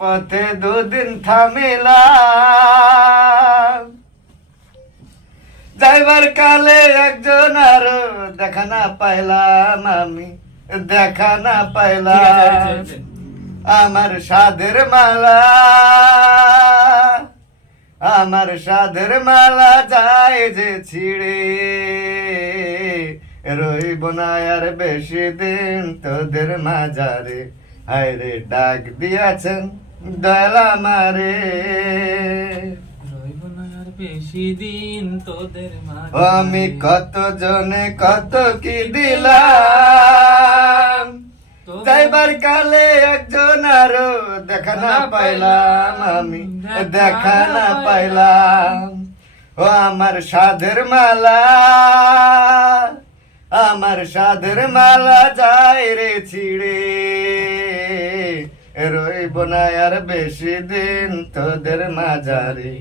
পথে দুদিন থামিলাম, যাইবার কালে একজন আরো দেখা না পাইলাম, আমি দেখা না পাইলাম। আমার সাধের মালা, আমার সাধের মালা যায় যে ছিড়ে, রইব না আর বেশি দিন তোদের মাঝারে। হায়রে ডাক দিয়াছেন দয়াল আমারে, রইব না আর বেশি দিন তোদের মাঝে। আমি কত জনে কত কি দিলাম, যাইবার কালে একজন আরো দেখা না পাইলাম, আমি দেখা না পাইলাম। ও আমার সাধের মালা, আমার সাধের মালা যায় রে ছিড়ে, রইব না আর বেশি দিন তোদের মাঝারে।